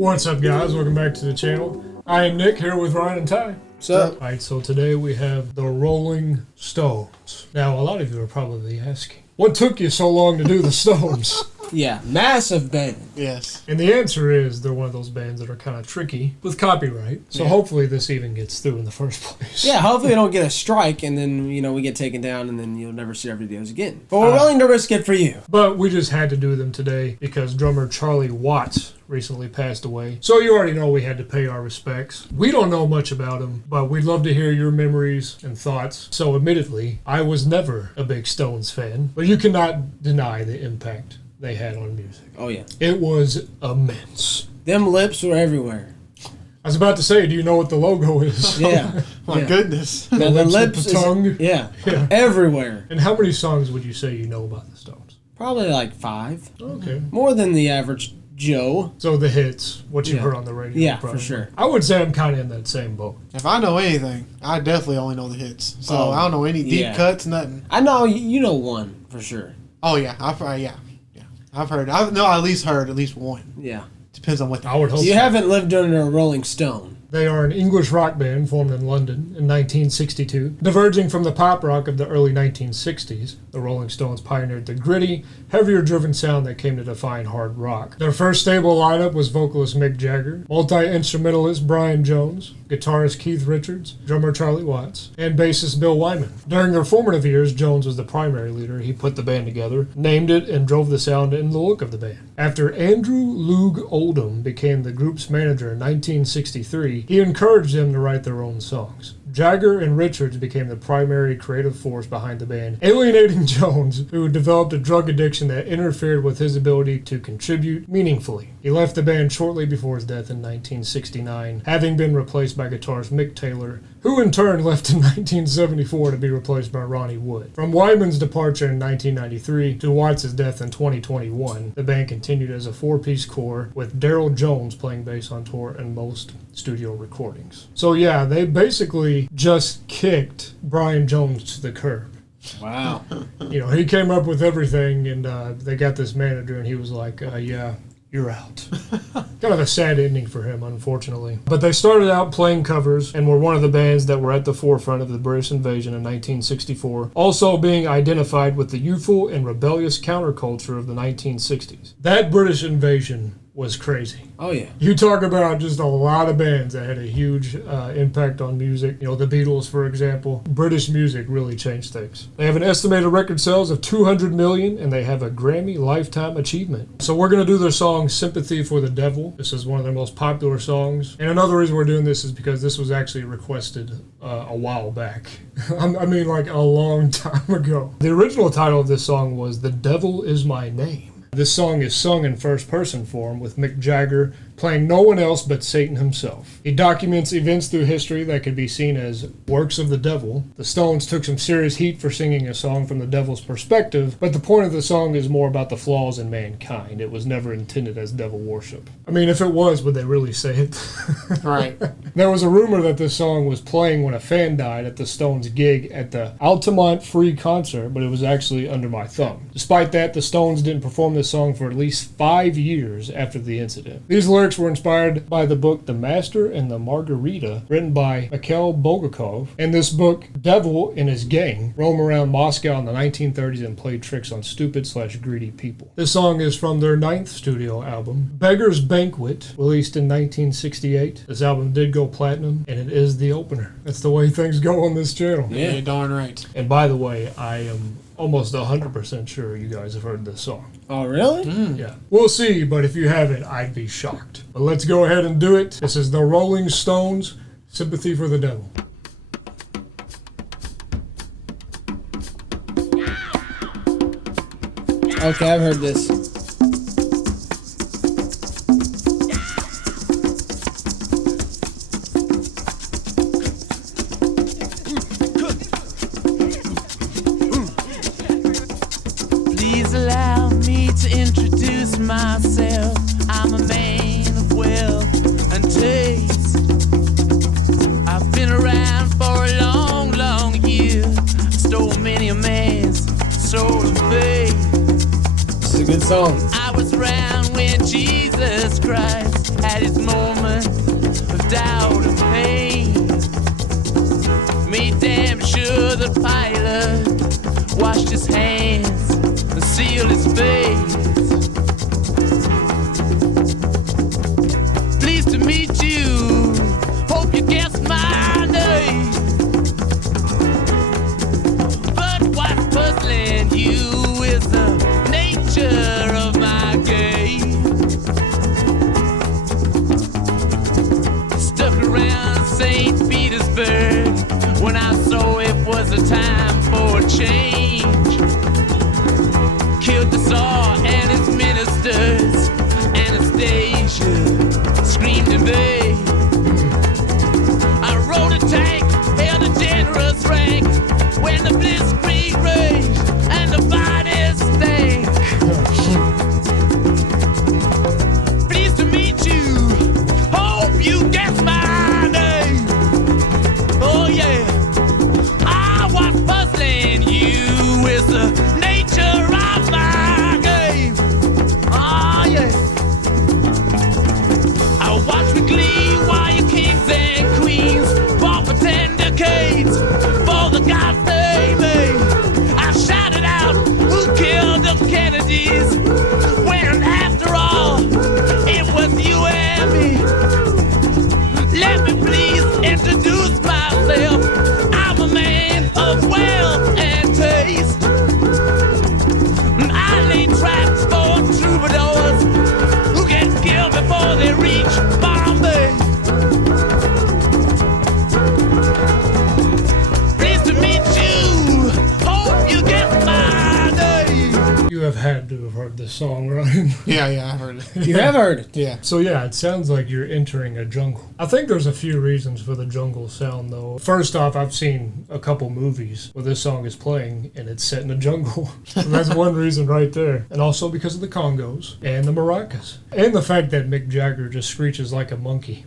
What's up, guys? Welcome back to the channel. I am Nick, here with Ryan and Ty. What's up? Alright, so today we have the Rolling Stones. Now, a lot of you are probably asking, what took you so long to do the Stones? Yeah, massive band. Yes. And the answer is they're one of those bands that are kind of tricky with copyright. So hopefully this even gets through in the first place. Yeah, hopefully we don't get a strike and then, we get taken down and then you'll never see our videos again. But we're willing to risk it for you. But we just had to do them today because drummer Charlie Watts recently passed away. So you already know we had to pay our respects. We don't know much about him, but we'd love to hear your memories and thoughts. So admittedly, I was never a big Stones fan, but you cannot deny the impact they had on music. Oh, yeah. It was immense. Them lips were everywhere. I was about to say, do you know what the logo is? Yeah. My goodness. The lips the tongue. Yeah, everywhere. And how many songs would you say you know about the Stones? Probably like 5. Okay. More than the average Joe. So the hits, what you heard on the radio. Yeah, probably. for sure. I would say I'm kind of in that same boat. If I know anything, I definitely only know the hits. So I don't know any deep cuts, nothing. I know, you know one, for sure. Oh, yeah. I've heard. I've at least heard at least one. Yeah. Depends on what. I would hope You haven't lived under a Rolling Stone. They are an English rock band formed in London in 1962. Diverging from the pop rock of the early 1960s, the Rolling Stones pioneered the gritty, heavier-driven sound that came to define hard rock. Their first stable lineup was vocalist Mick Jagger, multi-instrumentalist Brian Jones, guitarist Keith Richards, drummer Charlie Watts, and bassist Bill Wyman. During their formative years, Jones was the primary leader. He put the band together, named it, and drove the sound and the look of the band. After Andrew Loog Oldham became the group's manager in 1963, he encouraged them to write their own songs. Jagger and Richards became the primary creative force behind the band, alienating Jones, who developed a drug addiction that interfered with his ability to contribute meaningfully. He left the band shortly before his death in 1969, having been replaced by guitarist Mick Taylor, who in turn left in 1974 to be replaced by Ronnie Wood. From Wyman's departure in 1993 to Watts' death in 2021, the band continued as a four-piece core, with Daryl Jones playing bass on tour and most studio recordings. So yeah, they basically just kicked Brian Jones to the curb. Wow. He came up with everything, and they got this manager, and he was like, yeah, you're out. Kind of a sad ending for him, unfortunately. But they started out playing covers and were one of the bands that were at the forefront of the British invasion in 1964, also being identified with the youthful and rebellious counterculture of the 1960s. That British invasion was crazy. Oh, yeah. You talk about just a lot of bands that had a huge impact on music. The Beatles, for example. British music really changed things. They have an estimated record sales of 200 million, and they have a Grammy Lifetime Achievement. So we're going to do their song Sympathy for the Devil. This is one of their most popular songs. And another reason we're doing this is because this was actually requested a while back. I mean, like a long time ago. The original title of this song was The Devil Is My Name. This song is sung in first-person form with Mick Jagger playing no one else but Satan himself. He documents events through history that could be seen as works of the devil. The Stones took some serious heat for singing a song from the devil's perspective, but the point of the song is more about the flaws in mankind. It was never intended as devil worship. I mean, if it was, would they really say it? Right. There was a rumor that this song was playing when a fan died at the Stones gig at the Altamont Free concert, but it was actually Under My Thumb. Despite that, the Stones didn't perform this song for at least 5 years after the incident. These lyrics were inspired by the book The Master and the Margarita, written by Mikhail Bulgakov. In this book, Devil and his gang roam around Moscow in the 1930s and play tricks on stupid/greedy people. This song is from their 9th studio album, Beggar's Banquet, released in 1968. This album did go platinum, and it is the opener. That's the way things go on this channel. Yeah, darn right. And by the way, I am almost 100% sure you guys have heard this song. Oh, really? Yeah. We'll see, but if you haven't, I'd be shocked. But let's go ahead and do it. This is the Rolling Stones, Sympathy for the Devil. Okay, I've heard this. Please allow me to introduce myself. I'm a man of wealth and taste. I've been around for a long, long year. Stole many a man's soul of faith. This is a good song. I was around when Jesus Christ had his moment of doubt and pain. Made damn sure the pilot washed his hands and sealed his face. Pleased to meet you, hope you guess my name. But what's puzzling you is the nature of my game. Stuck around St. Petersburg when I saw it was a time for a change. Killed the Tsar and his ministers. Anastasia screamed in vain. I rode a tank, held a generous rank when the blitzkrieg raged and the bodies stank. Pleased to meet you, hope you guess my name. Oh yeah, I was puzzling you with the nature of my game. Oh yeah, I watch with glee while your kings and queens fought for 10 decades for the gods they made. I shouted out, who killed the Kennedys? When after all, it was you and me. Let me please introduce myself. I'm a man of wealth and taste. I lay traps for troubadours who get killed before they reach Bombay. Pleased to meet you, hope you get my name. You have had to have heard this song, right? Yeah, I heard it. You have heard it. Yeah. So yeah, it sounds like you're entering a jungle. I think there's a few reasons for the jungle sound, though. First off, I've seen a couple movies where this song is playing and it's set in a jungle. So that's one reason right there. And also because of the congos and the maracas. And the fact that Mick Jagger just screeches like a monkey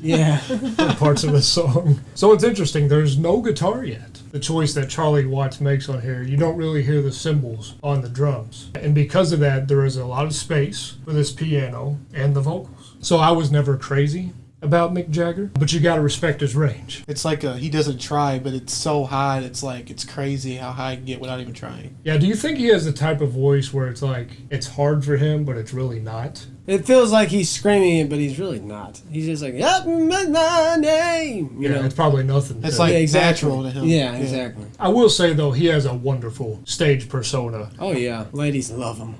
Yeah. in parts of the song. So it's interesting, there's no guitar yet. The choice that Charlie Watts makes on here, you don't really hear the cymbals on the drums. And because of that, there is a lot of space for this piano and the vocals. So I was never crazy about Mick Jagger, but you gotta respect his range. It's like he doesn't try, but it's so high. It's like it's crazy how high he can get without even trying. Yeah, do you think he has the type of voice where it's like, it's hard for him, but it's really not? It feels like he's screaming it, but he's really not. He's just like, "Yep, my name." You know? It's probly think It's to- like Yeah, exactly. natural to him. Yeah, exactly. I will say, though, he has a wonderful stage persona. Oh yeah, ladies love him.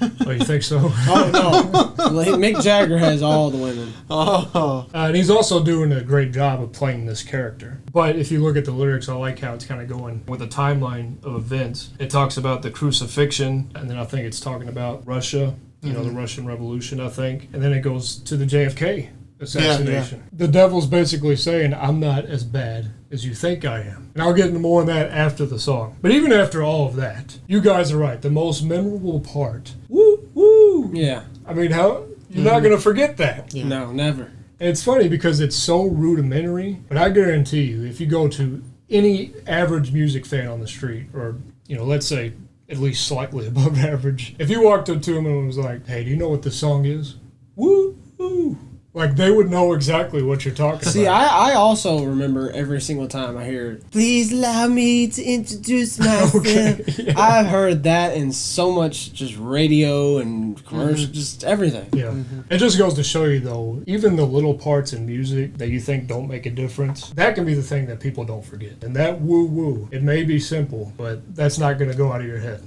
Oh, you think so? Oh no, Mick Jagger has all the women. Oh, And he's also doing a great job of playing this character. But if you look at the lyrics, I like how it's kind of going with a timeline of events. It talks about the crucifixion, and then I think it's talking about Russia, you know, the Russian Revolution, I think. And then it goes to the JFK assassination. Yeah. The devil's basically saying, I'm not as bad as you think I am. And I'll get into more on that after the song. But even after all of that, you guys are right. The most memorable part, woo, woo. Yeah. I mean, how you're not going to forget that. Yeah. No, never. And it's funny because it's so rudimentary, but I guarantee you, if you go to any average music fan on the street, or, you know, let's say at least slightly above average, if you walked up to him and was like, hey, do you know what this song is? Woo, woo. Like, they would know exactly what you're talking See, about. I also remember every single time I hear it, please allow me to introduce myself. Okay, yeah. I've heard that in so much just radio and commercial, just everything. Yeah. It just goes to show you, though, even the little parts in music that you think don't make a difference, that can be the thing that people don't forget. And that woo-woo, it may be simple, but that's not going to go out of your head.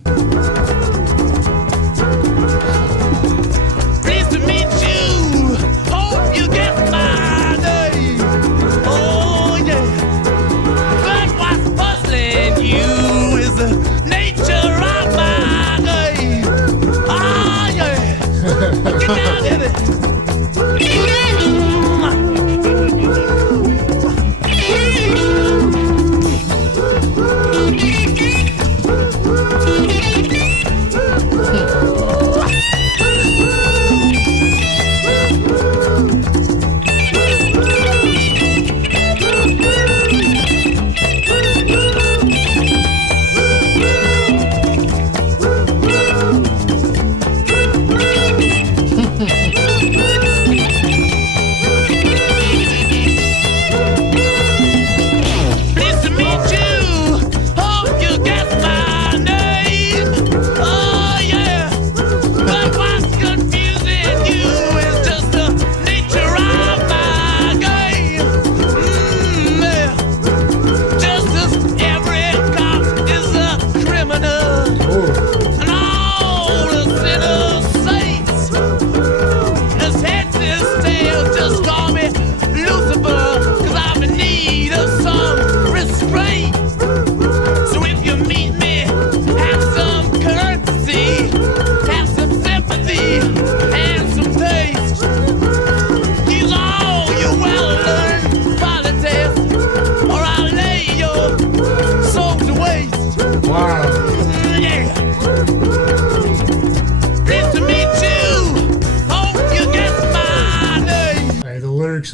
Pleased to meet you, hope you get my name. Oh yeah, but what's puzzling you is the nature of my name. Oh yeah, get down in it.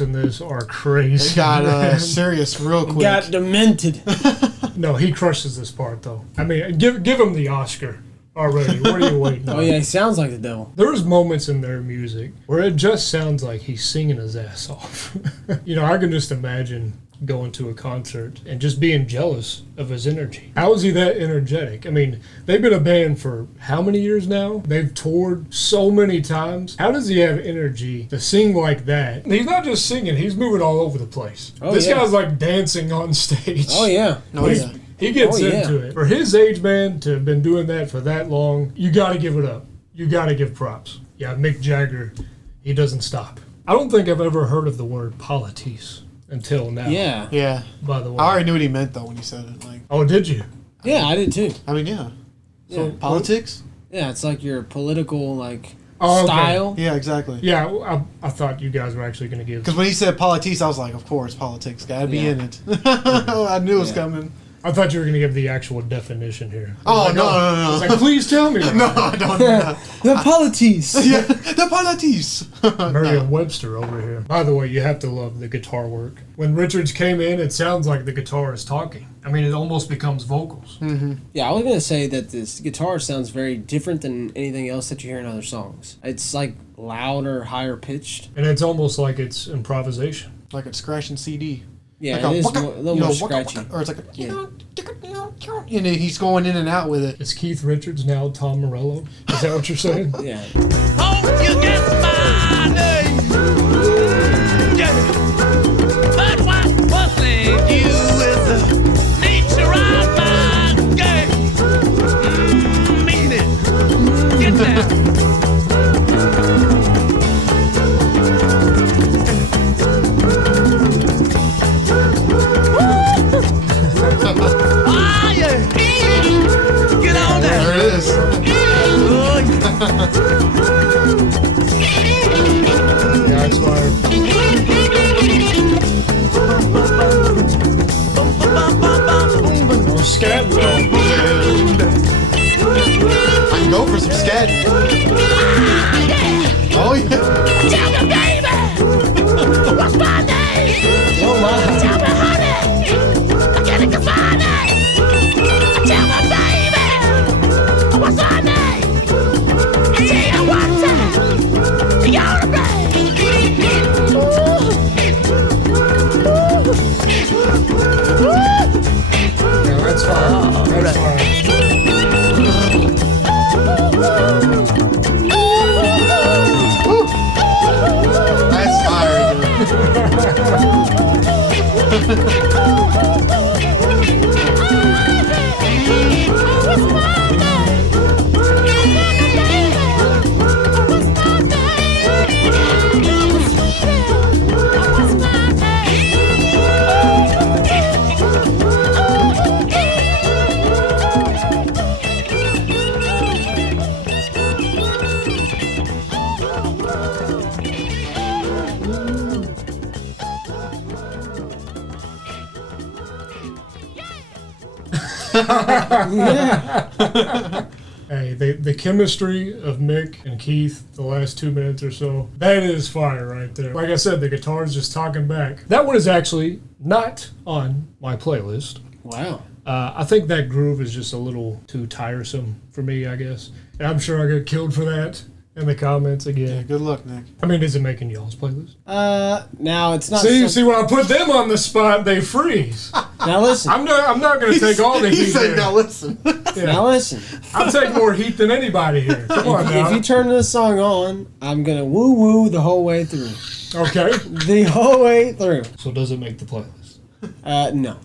lyrics in this are crazy. It got man. serious real quick. Got demented. No, he crushes this part though. I mean, give him the Oscar already. What are you waiting on? Oh yeah, he sounds like the devil. There's moments in their music where it just sounds like he's singing his ass off. You know, I can just imagine going to a concert and just being jealous of his energy. How is he that energetic? I mean, they've been a band for how many years now? They've toured so many times. How does he have energy to sing like that? And he's not just singing, he's moving all over the place. Oh, this yeah. guy's like dancing on stage. Oh yeah. Oh, yeah. He gets Oh, yeah. into it. For his age, man, to have been doing that for that long, you got to give it up. You got to give props. Yeah, Mick Jagger, he doesn't stop. I don't think I've ever heard of the word politis until now. Yeah. Yeah. By the way. I already knew what he meant though when he said it. Like, Oh, did you? Yeah, I did too. I mean, yeah. Yeah. Politics? Yeah, it's like your political Oh, okay. style. Yeah, exactly. Yeah, I thought you guys were actually going to give. Because when he said politis, I was like, of course, politics. Gotta be Yeah. in it. I knew it was Yeah. coming. I thought you were going to give the actual definition here. Oh, no. I was like, please tell me. No, I don't do that. The politis. Yeah, the politis. Merriam-Webster over here. By the way, you have to love the guitar work. When Richards came in, it sounds like the guitar is talking. I mean, it almost becomes vocals. Yeah, I was gonna say that this guitar sounds very different than anything else that you hear in other songs. It's like louder, higher pitched. And it's almost like it's improvisation. Like it's scratching CD. Yeah, Like it is waka, a little you know, more waka, scratchy. waka, or it's like a, Yeah. and then he's going in and out with it. Is Keith Richards now Tom Morello? Is that what you're saying? Yeah. Hope you guess my name. Yeah. But what puzzling you is the nature of my game. Mean it. Get down. Ah, yeah. Get on There down. it is. Oh, Yeah, that's why. No scat though. I can go for some scat. Oh yeah. Tell me, baby, what's my name? Oh my. Tell me, honey, I can't think of my name. Tell me, baby, what's my name? I tell you one time, you're the Yeah, that's fine. That's fine. That's fire, dude. Hey, the chemistry of Mick and Keith, the last 2 minutes or so, that is fire right there. Like I said, the guitar's just talking back. That one is actually not on my playlist. Wow. I think that groove is just a little too tiresome for me, I guess. And I'm sure I get killed for that in the comments Yeah, again. good luck, Nick. I mean, is it making y'all's playlist? Now it's not. See, when I put them on the spot, they freeze. Now listen. I'm not going to take all the He heat said, here. now listen. Now listen. I'll take more heat than anybody here. Come on now. If you turn this song on, I'm gonna woo woo the whole way through. Okay. The whole way through. So does it make the playlist? No.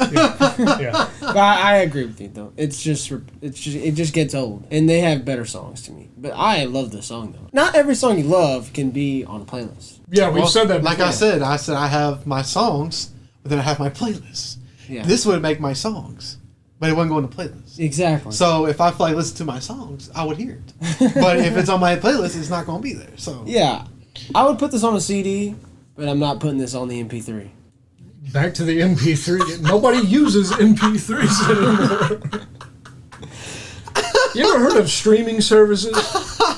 Yeah. But I agree with you though. It just gets old, and they have better songs to me. But I love the song though. Not every song you love can be on a playlist. Yeah, we've said that Like before. I said I have my songs, but then I have my playlists. Yeah. This would make my songs, but it wouldn't go in the playlist. Exactly. So if I like listen to my songs, I would hear it. But if it's on my playlist, it's not going to be there. So yeah, I would put this on a CD, but I'm not putting this on the MP3. Back to the MP3. Nobody uses MP3s anymore. You ever heard of streaming services?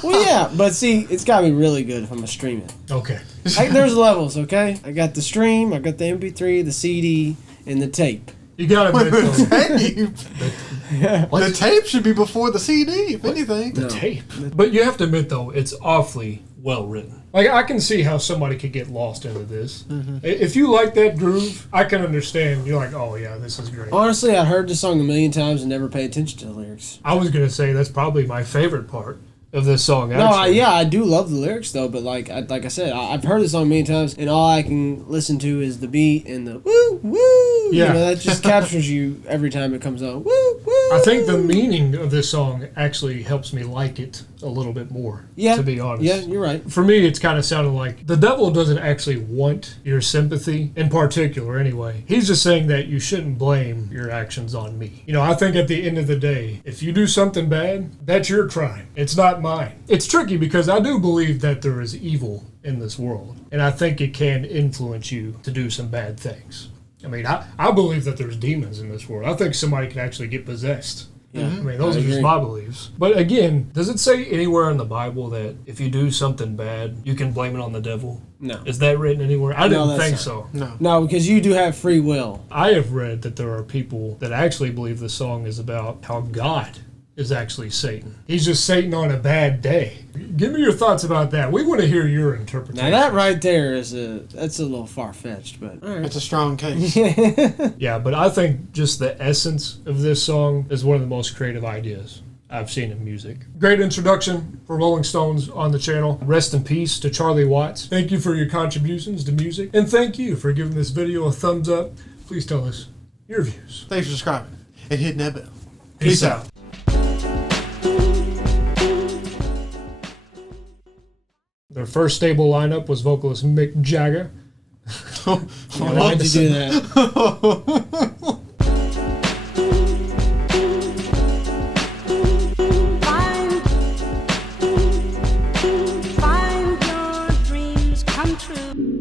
Well, yeah, but see, it's got to be really good if I'm gonna stream it. Okay. There's levels, okay? I got the stream, I got the MP3, the CD, and the tape. You gotta admit The though, tape. The tape should be before the CD, if anything. the tape. But you have to admit though, it's awfully well written. Like I can see how somebody could get lost into this. If you like that groove, I can understand. You're like, oh yeah, this is great. Honestly, I heard this song a million times and never paid attention to the lyrics. I was gonna say that's probably my favorite part of this song. No, Actually. I do love the lyrics though, but like I said, I've heard this song many times, and all I can listen to is the beat and the woo woo. Yeah. You know, that just captures you every time it comes on. Woo woo. I think the meaning of this song actually helps me like it a little bit more. Yeah. To be honest. Yeah, you're right. For me, it's kind of sounding like the devil doesn't actually want your sympathy, in particular, anyway. He's just saying that you shouldn't blame your actions on me. You know, I think at the end of the day, if you do something bad, that's your crime. It's not mine. It's tricky because I do believe that there is evil in this world, and I think it can influence you to do some bad things. I mean, I believe that there's demons in this world. I think somebody could actually get possessed. Yeah. I mean, those I are just agree. my beliefs. But again, does it say anywhere in the Bible that if you do something bad, you can blame it on the devil? No. Is that written anywhere? I didn't that's think not. so. No. No, because you do have free will. I have read that there are people that actually believe the song is about how God is actually Satan. He's just Satan on a bad day. Give me your thoughts about that. We want to hear your interpretation. Now that right there that's a little far fetched, but all right. It's a strong case. Yeah, but I think just the essence of this song is one of the most creative ideas I've seen in music. Great introduction for Rolling Stones on the channel. Rest in peace to Charlie Watts. Thank you for your contributions to music, and thank you for giving this video a thumbs up. Please tell us your views. Thanks for subscribing and hitting that bell. Peace out. Their first stable lineup was vocalist Mick Jagger. Why'd you do that? Find your dreams come true.